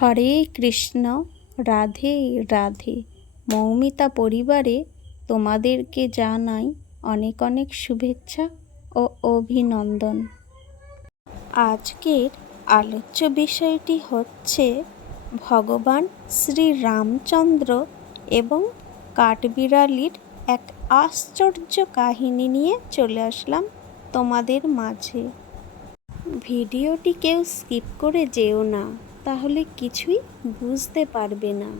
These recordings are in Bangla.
হরে কৃষ্ণ, রাধে রাধে। মৌমিতা পরিবারে তোমাদেরকে জানাই অনেক অনেক শুভেচ্ছা ও অভিনন্দন। আজকের আলোচ্য বিষয়টি হচ্ছে ভগবান শ্রী রামচন্দ্র এবং কাঠবিড়ালির এক আশ্চর্য কাহিনী নিয়ে চলে আসলাম তোমাদের মাঝে। ভিডিওটি কেউ স্কিপ করে যেও না। তাহলে কিছুই বুঝতে পারবে না।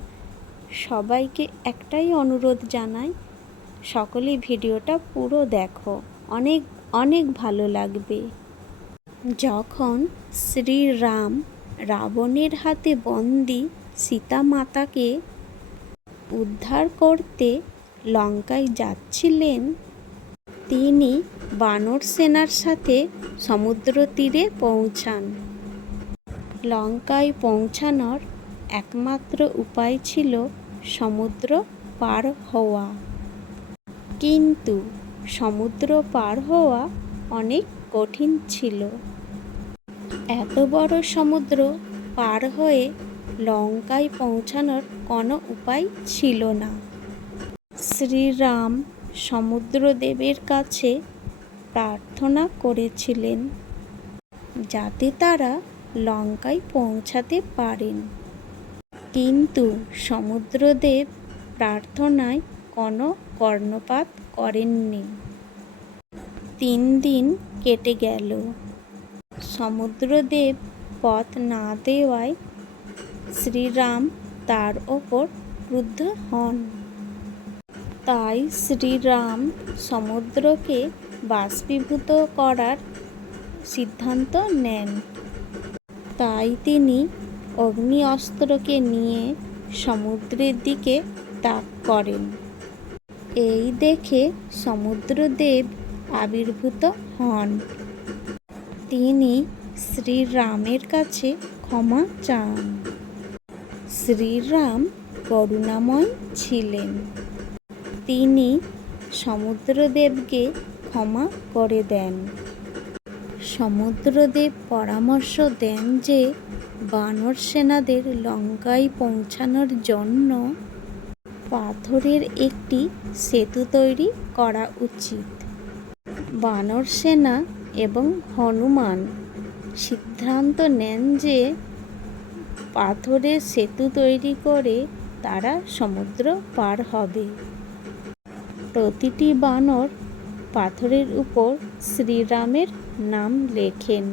সবাইকে একটাই অনুরোধ জানাই সকলে ভিডিওটা পুরো দেখো। অনেক অনেক ভালো লাগবে। যখন শ্রীরাম রাবণের হাতে বন্দি সীতা মাতাকে উদ্ধার করতে লঙ্কায় যাচ্ছিলেন, তিনি বানর সেনার সাথে সমুদ্র তীরে পৌঁছান। লঙ্কায় পৌঁছানোর একমাত্র উপায় ছিল সমুদ্র পার হওয়া। কিন্তু সমুদ্র পার হওয়া অনেক কঠিন ছিল। এত বড় সমুদ্র পার হয়ে লঙ্কায় পৌঁছানোর কোনো উপায় ছিল না। শ্রীরাম সমুদ্রদেবের কাছে প্রার্থনা করেছিলেন, যাতে তারা লঙ্কায় পৌঁছাতে পারেন। কিন্তু সমুদ্রদেব প্রার্থনায় কোনো কর্ণপাত করেননি। তিন দিন কেটে গেল। সমুদ্রদেব পথ না দেওয়ায় শ্রীরাম তার ওপর ক্রুদ্ধ হন। তাই শ্রীরাম সমুদ্রকে বাষ্পীভূত করার সিদ্ধান্ত নেন। তাই তিনি অগ্নি অস্ত্রকে নিয়ে সমুদ্রের দিকে তাক করেন। এই দেখে সমুদ্রদেব আবির্ভূত হন। তিনি শ্রীরামের কাছে ক্ষমা চান। শ্রীরাম করুণাময় ছিলেন। তিনি সমুদ্রদেবকে ক্ষমা করে দেন। সমুদ্রদেব পরামর্শ দেন যে বানর সেনাদের লঙ্কায় পৌঁছানোর জন্য পাথরের একটি সেতু তৈরি করা উচিত। বানর সেনা এবং হনুমান সিদ্ধান্ত নেন যে পাথরের সেতু তৈরি করে তারা সমুদ্র পার হবে। প্রতিটি বানর পাথরের উপর শ্রীরামের নাম লেখেন।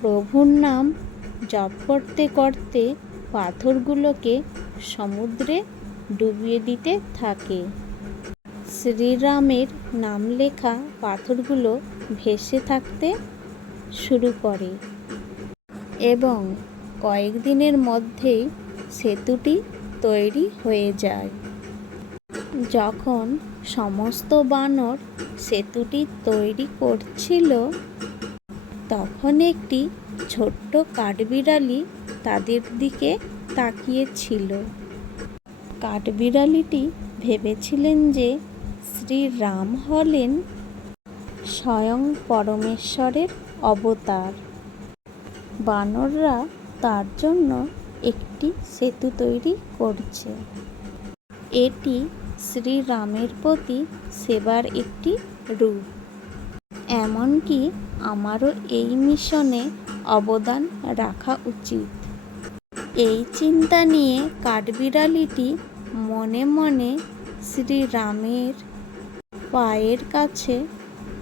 প্রভুর নাম জপ করতে করতে পাথরগুলোকে সমুদ্রে ডুবিয়ে দিতে থাকে। শ্রীরামের নাম লেখা পাথরগুলো ভেসে থাকতে শুরু করে এবং কয়েকদিনের মধ্যেই সেতুটি তৈরি হয়ে যায়। যখন সমস্ত বানর সেতুটি তৈরি করছিল। তখন একটি ছোট্ট কাঠবিড়ালি তাদের দিকে তাকিয়েছিল। কাঠবিড়ালিটি ভেবেছিলেন যে শ্রীরাম হলেন স্বয়ং পরমেশ্বরের অবতার। বানররা তার জন্য একটি সেতু তৈরি করছে। এটি শ্রীরামের প্রতি সেবার একটি রূপ। এমনকি আমারও এই মিশনে অবদান রাখা উচিত। এই চিন্তা নিয়ে কাঠবিড়ালিটি মনে মনে শ্রীরামের পায়ের কাছে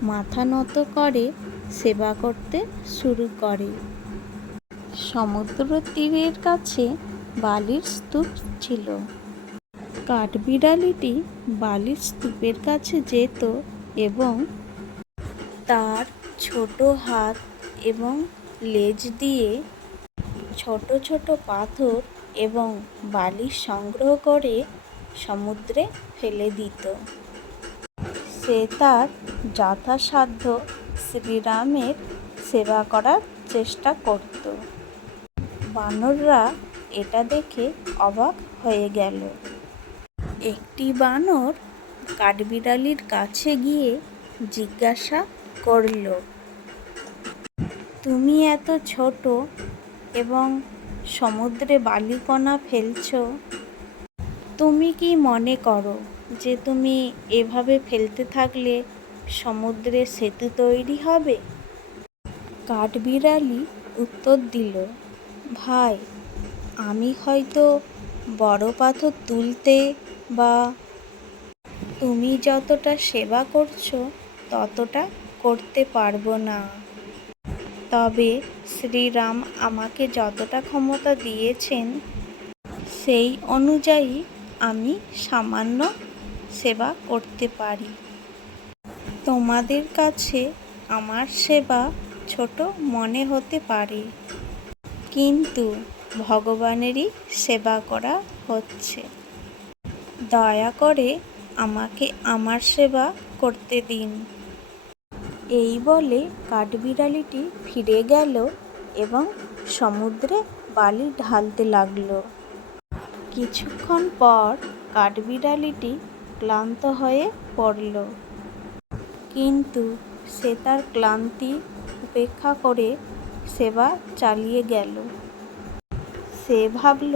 মাথা নত করে সেবা করতে শুরু করে। সমুদ্র তীরের কাছে বালির স্তূপ ছিল। কাঠবিড়ালিটি বালির স্তূপের কাছে যেত এবং তার ছোট হাত এবং লেজ দিয়ে ছোট ছোট পাথর এবং বালি সংগ্রহ করে সমুদ্রে ফেলে দিত। সে তার যথাসাধ্য শ্রীরামের সেবা করার চেষ্টা করত। বানররা এটা দেখে অবাক হয়ে গেল। একটি বানর কাঠবিড়ালির কাছে গিয়ে জিজ্ঞাসা করল, তুমি এত ছোট এবং সমুদ্রে বালিকণা ফেলছো, তুমি কি মনে করো যে তুমি এভাবে ফেলতে থাকলে সমুদ্রে সেতু তৈরি হবে? কাঠবিড়ালি উত্তর দিল, ভাই, আমি হয়তো বড় পাথর তুলতে বা তুমি যতটা সেবা করছ, ততটা করতে পারব না। তবে শ্রীরাম আমাকে যতটা ক্ষমতা দিয়েছেন, সেই অনুযায়ী আমি সামান্য সেবা করতে পারি। তোমাদের কাছে আমার সেবা ছোট মনে হতে পারে, কিন্তু ভগবানেরই সেবা করা হচ্ছে। দয়া করে আমাকে আমার সেবা করতে দিন। এই বলে কাঠবিড়ালিটি ফিরে গেল এবং সমুদ্রে বালি ঢালতে লাগল। কিছুক্ষণ পর কাঠবিড়ালিটি ক্লান্ত হয়ে পড়ল। কিন্তু সে তার ক্লান্তি উপেক্ষা করে সেবা চালিয়ে গেল। সে ভাবল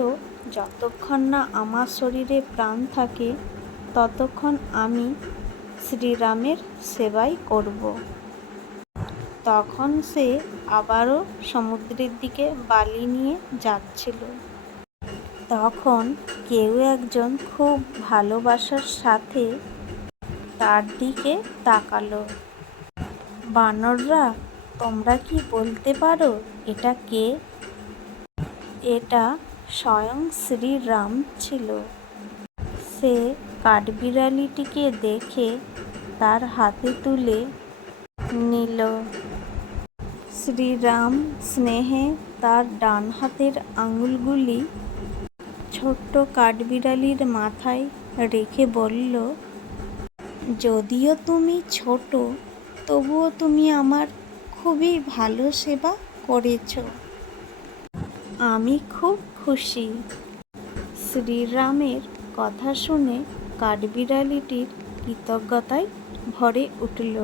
যতক্ষণ না আমার শরীরে প্রাণ থাকে, ততক্ষণ আমি শ্রীরামের সেবাই করব। তখন সে আবারও সমুদ্রের দিকে বালি নিয়ে যাচ্ছিল। তখন কেউ একজন খুব ভালোবাসার সাথে তার দিকে তাকালো। বানররা, তোমরা কি বলতে পারো এটা কে? এটা স্বয়ং শ্রীরাম ছিল। সে কাঠবিড়ালিটিকে দেখে তার হাতে তুলে নিল। শ্রীরাম স্নেহে তার ডান হাতের আঙুলগুলি ছোট্ট কাঠবিড়ালির মাথায় রেখে বলল, যদিও তুমি ছোট, তবুও তুমি আমার খুবই ভালো সেবা করেছ। আমি খুব খুশি। শ্রীরামের কথা শুনে কাঠবিড়ালিটির কৃতজ্ঞতায় ভরে উঠল।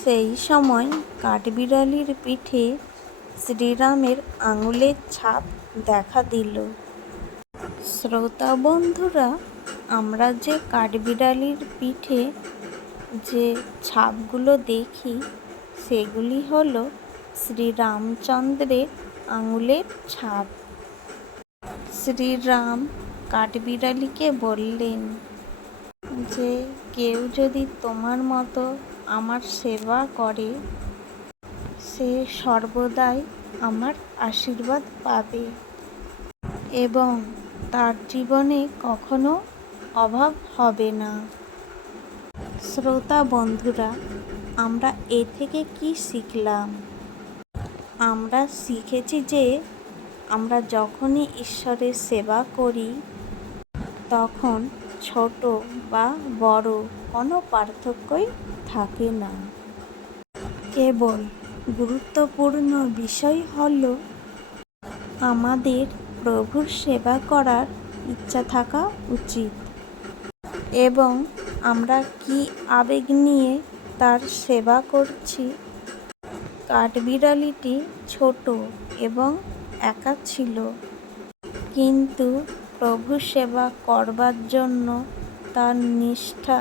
সেই সময় কাঠবিড়ালির পিঠে শ্রীরামের আঙুলের ছাপ দেখা দিল। শ্রোতা বন্ধুরা, আমরা যে কাঠবিড়ালির পিঠে যে ছাপগুলো দেখি, সেগুলি হলো শ্রীরামচন্দ্রের আঙুলের ছাপ। শ্রীরাম কাঠবিড়ালিকে বললেন, যে কেউ যদি তোমার মতো আমার সেবা করে, সে সর্বদাই আমার আশীর্বাদ পাবে এবং তার জীবনে কখনো অভাব হবে না। শ্রোতা বন্ধুরা, আমরা এ থেকে কি শিখলাম? আমরা শিখেছি যে আমরা যখনই ঈশ্বরের সেবা করি, তখন ছোট বা বড় কোনো পার্থক্যই থাকে না। কেবল গুরুত্বপূর্ণ বিষয় হল আমাদের প্রভুর সেবা করার ইচ্ছা থাকা উচিত এবং আমরা কি আবেগ নিয়ে তার সেবা করছি কাঠবিড়ালিটি ছোট এবং একা ছিল। কিন্তু প্রভু সেবা করবার জন্য তার নিষ্ঠা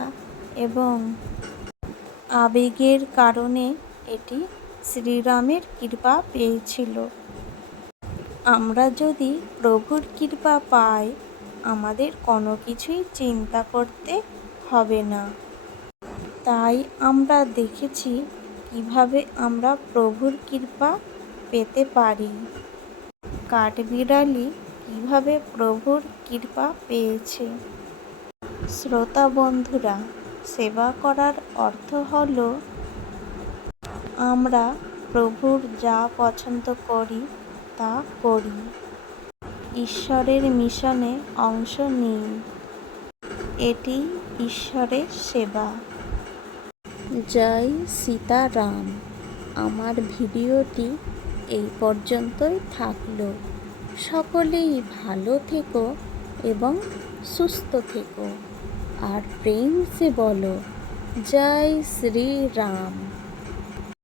এবং আবেগের কারণে এটি শ্রীরামের কৃপা পেয়েছিল। আমরা যদি প্রভুর কৃপা পাই, আমাদের কোনো কিছুই চিন্তা করতে হবে না। তাই আমরা দেখেছি কীভাবে আমরা প্রভুর কৃপা পেতে পারি? কাঠবিড়ালি কীভাবে প্রভুর কৃপা পেয়েছে? শ্রোতা বন্ধুরা, সেবা করার অর্থ হল আমরা প্রভুর যা পছন্দ করি, তা করি। ঈশ্বরের মিশনে অংশ নিই। এটি ঈশ্বরের সেবা। জয় সীতারাম। আমার ভিডিওটি এই পর্যন্তই থাকল। সকলেই ভালো থেকো এবং সুস্থ থেকো। আর প্রেমসে বলো, জয় শ্রীরাম।